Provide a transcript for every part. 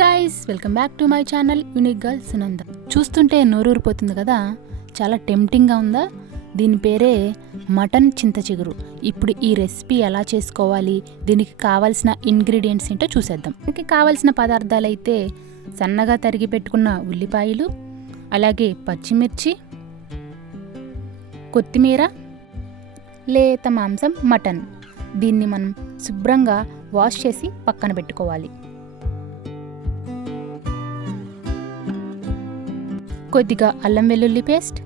Guys welcome back to my channel unique girl Sunanda చూస్తుంటే నోరూరిపోతుంది కదా? చాలా టెంప్టింగ్గా ఉందా? దీని పేరే మటన్ చింత చిగురు. ఇప్పుడు ఈ రెసిపీ ఎలా చేసుకోవాలి? దీనికి కావాల్సిన ఇంగ్రీడియంట్స్ ఏంటో చూసేద్దాం. దీనికి కావాల్సిన పదార్థాలు అయితే సన్నగా తరిగి పెట్టుకున్న ఉల్లిపాయలు అలాగే పచ్చిమిర్చి కొత్తిమీర లేత మాంసం మటన్. దీన్ని మనం శుభ్రంగా వాష్ చేసి పక్కన పెట్టుకోవాలి. కొద్దిగా అల్లం వెల్లుల్లి పేస్ట్.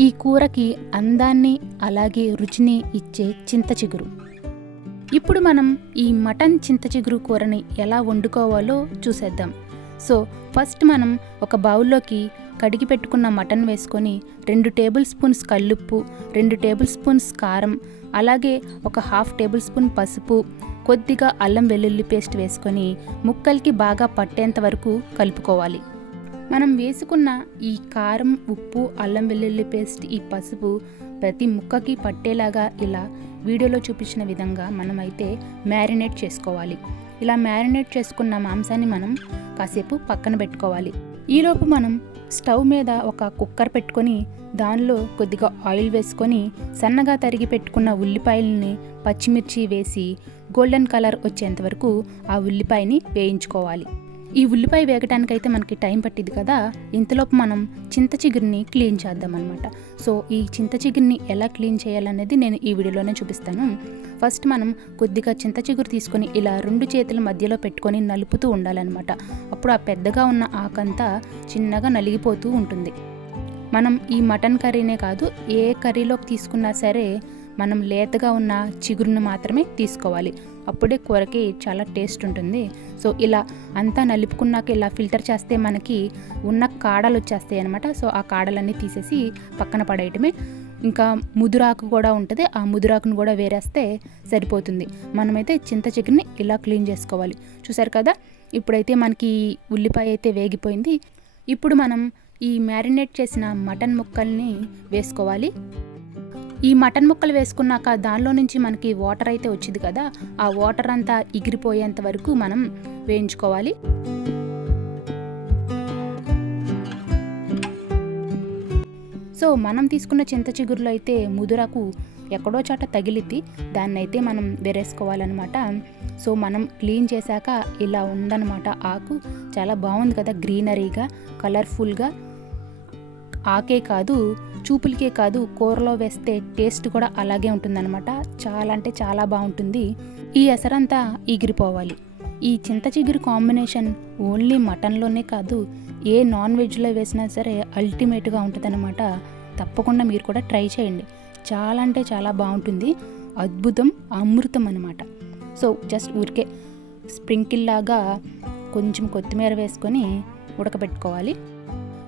ఈ కూరకి అందాన్ని అలాగే రుచిని ఇచ్చే చింత చిగురు. ఇప్పుడు మనం ఈ మటన్ చింత చిగురు కూరని ఎలా వండుకోవాలో చూసేద్దాం. సో ఫస్ట్ మనం ఒక బౌల్లోకి కడిగి పెట్టుకున్న మటన్ వేసుకొని రెండు టేబుల్ స్పూన్స్ కల్లుప్పు రెండు టేబుల్ స్పూన్స్ కారం అలాగే ఒక హాఫ్ టేబుల్ స్పూన్ పసుపు కొద్దిగా అల్లం వెల్లుల్లి పేస్ట్ వేసుకొని ముక్కలకి బాగా పట్టేంత వరకు కలుపుకోవాలి. మనం వేసుకున్న ఈ కారం ఉప్పు అల్లం వెల్లుల్లి పేస్ట్ ఈ పసుపు ప్రతి ముక్కకి పట్టేలాగా ఇలా వీడియోలో చూపించిన విధంగా మనమైతే మ్యారినేట్ చేసుకోవాలి. ఇలా మ్యారినేట్ చేసుకున్న మాంసాన్ని మనం కాసేపు పక్కన పెట్టుకోవాలి. ఈలోపు మనం స్టవ్ మీద ఒక కుక్కర్ పెట్టుకొని దానిలో కొద్దిగా ఆయిల్ వేసుకొని సన్నగా తరిగి పెట్టుకున్న ఉల్లిపాయలని పచ్చిమిర్చి వేసి గోల్డెన్ కలర్ వచ్చేంత వరకు ఆ ఉల్లిపాయని వేయించుకోవాలి. ఈ ఉల్లిపాయ వేగటానికైతే మనకి టైం పట్టింది కదా ఇంతలోపు మనం చింత చిగురిని క్లీన్ చేద్దాం అనమాట సో ఈ చింత చిగురిని ఎలా క్లీన్ చేయాలనేది నేను ఈ వీడియోలోనే చూపిస్తాను. ఫస్ట్ మనం కొద్దిగా చింత చిగురు తీసుకొని ఇలా రెండు చేతుల మధ్యలో పెట్టుకొని నలుపుతూ ఉండాలన్నమాట. అప్పుడు ఆ పెద్దగా ఉన్న ఆకంతా చిన్నగా నలిగిపోతూ ఉంటుంది. మనం ఈ మటన్ కర్రీనే కాదు ఏ కర్రీలోకి తీసుకున్నా సరే మనం లేతగా ఉన్న చిగురును మాత్రమే తీసుకోవాలి. అప్పుడే కూరకి చాలా టేస్ట్ ఉంటుంది. సో ఇలా అంతా నలుపుకున్నాక ఇలా ఫిల్టర్ చేస్తే మనకి ఉన్న కాడలు వచ్చేస్తాయి అనమాట సో ఆ కాడలన్నీ తీసేసి పక్కన పడేయటమే. ఇంకా ముదురాకు కూడా ఉంటుంది. ఆ ముదురాకును కూడా వేరేస్తే సరిపోతుంది. మనమైతే చింత చికెన్ని ఇలా క్లీన్ చేసుకోవాలి. చూసారు కదా? ఇప్పుడైతే మనకి ఉల్లిపాయ అయితే వేగిపోయింది. ఇప్పుడు మనం ఈ మ్యారినేట్ చేసిన మటన్ ముక్కల్ని వేసుకోవాలి. ఈ మటన్ ముక్కలు వేసుకున్నాక దానిలో నుంచి మనకి వాటర్ అయితే వచ్చింది కదా ఆ వాటర్ అంతా ఎగిరిపోయేంత వరకు మనం వేయించుకోవాలి. సో మనం తీసుకున్న చింత చిగురులో అయితే ముదురకు ఎక్కడో చాట తగిలిద్ది దాన్ని అయితే మనం వేరేసుకోవాలన్నమాట. సో మనం క్లీన్ చేశాక ఇలా ఉందన్నమాట ఆకు చాలా బాగుంది కదా గ్రీనరీగా కలర్ఫుల్గా. ఆకే కాదు చూపులకే కాదు కూరలో వేస్తే టేస్ట్ కూడా అలాగే ఉంటుందన్నమాట. చాలా అంటే చాలా బాగుంటుంది. ఈ ఎసరంతా ఎగిరిపోవాలి. ఈ చింత చిగురు కాంబినేషన్ ఓన్లీ మటన్లోనే కాదు ఏ నాన్ వెజ్లో వేసినా సరే అల్టిమేట్గా ఉంటుందన్నమాట. తప్పకుండా మీరు కూడా ట్రై చేయండి. చాలా అంటే చాలా బాగుంటుంది. అద్భుతం అమృతం అనమాట సో జస్ట్ ఊరికే స్ప్రింకిల్ లాగా కొంచెం కొత్తిమీర వేసుకొని ఉడకబెట్టుకోవాలి.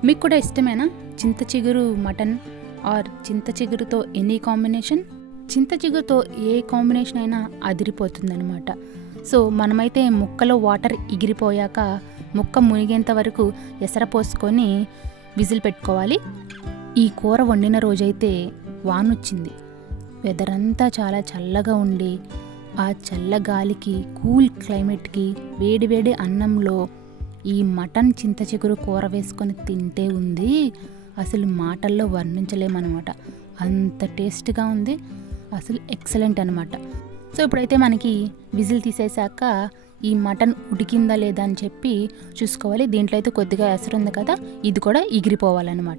మీకు కూడా ఇష్టమేనా? చింత చిగురు మటన్ ఆర్ చింత చిగురుతో ఎనీ కాంబినేషన్? చింత చిగురుతో ఏ కాంబినేషన్ అయినా అదిరిపోతుందనమాట సో మనమైతే ముక్కలో వాటర్ ఎగిరిపోయాక ముక్క మునిగేంత వరకు ఎసర పోసుకొని విజిల్ పెట్టుకోవాలి. ఈ కూర వండిన రోజైతే వానొచ్చింది. వెదర్ అంతా చాలా చల్లగా ఉండి ఆ చల్ల గాలికి కూల్ క్లైమేట్కి వేడివేడి అన్నంలో ఈ మటన్ చింత చిగురు కూర వేసుకొని తింటే ఉంది. అసలు మాటల్లో వర్ణించలేమన్నమాట అంత టేస్ట్గా ఉంది. అసలు ఎక్సలెంట్ అనమాట. సో ఇప్పుడైతే మనకి విజిల్ తీసేశాక ఈ మటన్ ఉడికిందా లేదా అని చెప్పి చూసుకోవాలి. దీంట్లో అయితే కొద్దిగా ఎసరు ఉంది కదా ఇది కూడా ఎగిరిపోవాలన్నమాట.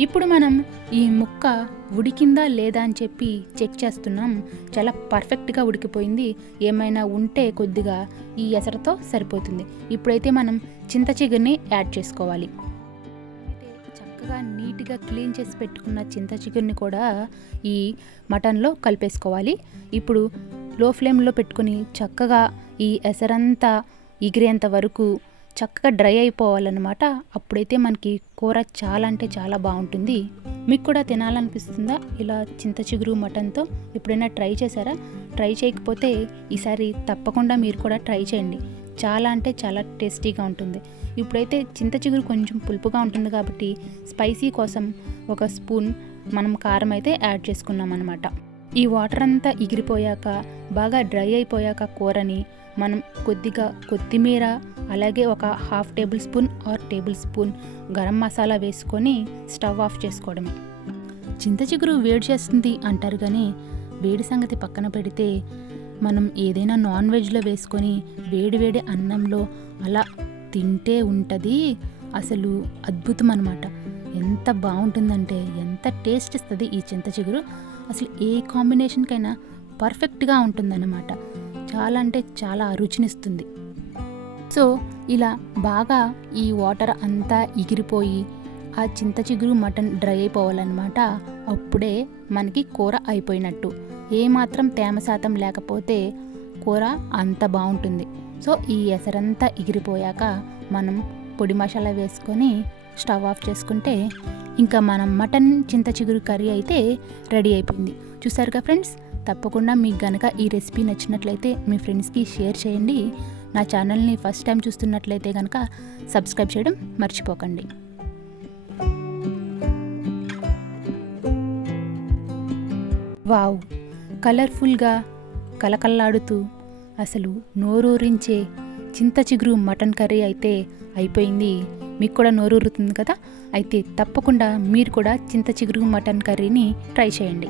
ఇప్పుడు మనం ఈ ముక్క ఉడికిందా లేదా అని చెప్పి చెక్ చేస్తున్నాం. చాలా పర్ఫెక్ట్గా ఉడికిపోయింది. ఏమైనా ఉంటే కొద్దిగా ఈ ఎసరతో సరిపోతుంది. ఇప్పుడైతే మనం చింత చిగురిని యాడ్ చేసుకోవాలి. చక్కగా నీట్గా క్లీన్ చేసి పెట్టుకున్న చింత చిగురిని కూడా ఈ మటన్లో కలిపేసుకోవాలి. ఇప్పుడు లో ఫ్లేమ్లో పెట్టుకొని చక్కగా ఈ ఎసరంతా ఎగిరేంత వరకు చక్కగా డ్రై అయిపోవాలన్నమాట. అప్పుడైతే మనకి కూర చాలా అంటే చాలా బాగుంటుంది. మీకు కూడా తినాలనిపిస్తుందా? ఇలా చింత చిగురు మటన్తో ఎప్పుడైనా ట్రై చేశారా? ట్రై చేయకపోతే ఈసారి తప్పకుండా మీరు కూడా ట్రై చేయండి. చాలా అంటే చాలా టేస్టీగా ఉంటుంది. ఇప్పుడైతే చింత చిగురు కొంచెం పులుపుగా ఉంటుంది కాబట్టి స్పైసీ కోసం ఒక స్పూన్ మనం కారం అయితే యాడ్ చేసుకున్నాం అనమాట ఈ వాటర్ అంతా ఎగిరిపోయాక బాగా డ్రై అయిపోయాక కూరని మనం కొద్దిగా కొత్తిమీర అలాగే ఒక half tablespoon or tablespoon garam masala వేసుకొని స్టవ్ ఆఫ్ చేసుకోవడమే. చింత చిగురు వేడి చేస్తుంది అంటారు కానీ వేడి సంగతి పక్కన పెడితే మనం ఏదైనా నాన్ వెజ్లో వేసుకొని వేడి వేడి అన్నంలో అలా తింటే ఉంటుంది. అసలు అద్భుతం అనమాట ఎంత బాగుంటుందంటే ఎంత టేస్ట్ ఇస్తుంది ఈ చింత చిగురు. అసలు ఏ కాంబినేషన్కైనా పర్ఫెక్ట్గా ఉంటుందన్నమాట. చాలా అంటే చాలా రుచినిస్తుంది. సో ఇలా బాగా ఈ వాటర్ అంతా ఎగిరిపోయి ఆ చింత చిగురు మటన్ డ్రై అయిపోవాలన్నమాట. అప్పుడే మనకి కూర అయిపోయినట్టు. ఏమాత్రం తేమ శాతం లేకపోతే కూర అంత బాగుంటుంది. సో ఈ ఎసరంతా ఎగిరిపోయాక మనం పొడి మసాలా వేసుకొని స్టవ్ ఆఫ్ చేసుకుంటే ఇంకా మనం మటన్ చింత చిగురు కర్రీ అయితే రెడీ అయిపోయింది. చూసారుగా ఫ్రెండ్స్? తప్పకుండా మీకు గనక ఈ రెసిపీ నచ్చినట్లయితే మీ ఫ్రెండ్స్కి షేర్ చేయండి. నా ఛానల్ని ఫస్ట్ టైం చూస్తున్నట్లయితే కనుక సబ్స్క్రైబ్ చేయడం మర్చిపోకండి. వావ్! కలర్ఫుల్గా కలకల్లాడుతూ అసలు నోరూరించే చింత చిగురు మటన్ కర్రీ అయితే అయిపోయింది. మీకు కూడా నోరూరుతుంది కదా? అయితే తప్పకుండా మీరు కూడా చింత చిగురు మటన్ కర్రీని ట్రై చేయండి.